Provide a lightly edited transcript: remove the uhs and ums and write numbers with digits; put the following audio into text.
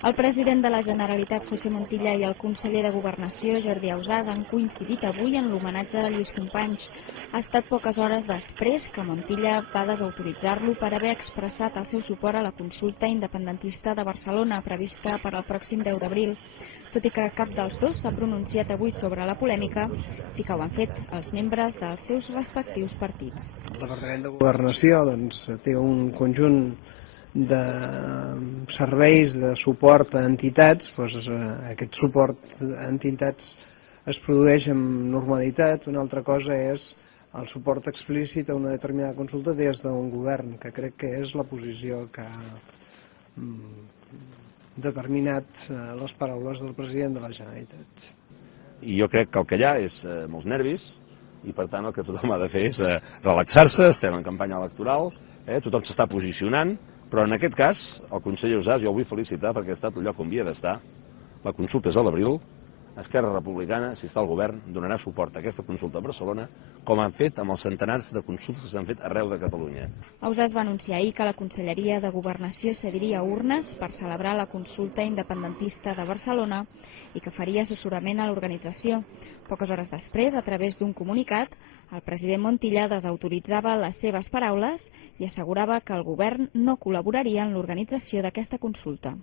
El president de la Generalitat, José Montilla, i el conseller de Governació, Jordi Ausàs, han coincidit avui en l'homenatge de Lluís Companys. Ha estat poques hores després que Montilla va desautoritzar-lo per haver expressat el seu suport a la consulta independentista de Barcelona, prevista per al pròxim 10 d'abril. Tot i que cap dels dos s'ha pronunciat avui sobre la polèmica, sí que ho han fet els membres dels seus respectius partits. El Departament de Governació té un conjunt de serveis de suport a entitats. Aquest suport a entitats es produeix amb normalitat. Una altra cosa és el suport explícit a una determinada consulta des d'un govern, que crec que és la posició que ha determinat les paraules del president de la Generalitat. I jo crec que el que hi ha és molts nervis i per tant el que tothom ha de fer és relaxar-se. Estem en campanya electoral, tothom s'està posicionant, però en aquest cas el conseller Ausàs jo el vull felicitar perquè ha estat el lloc on havia d'estar. La consulta és a l'abril. Esquerra Republicana, si està al govern, donarà suport a aquesta consulta a Barcelona, com han fet amb els centenars de consultes que s'han fet arreu de Catalunya. Ausàs va anunciar ahir que la Conselleria de Governació cediria urnes per celebrar la consulta independentista de Barcelona i que faria assessorament a l'organització. Poques hores després, a través d'un comunicat, el president Montilla desautoritzava les seves paraules i assegurava que el govern no col·laboraria en l'organització d'aquesta consulta.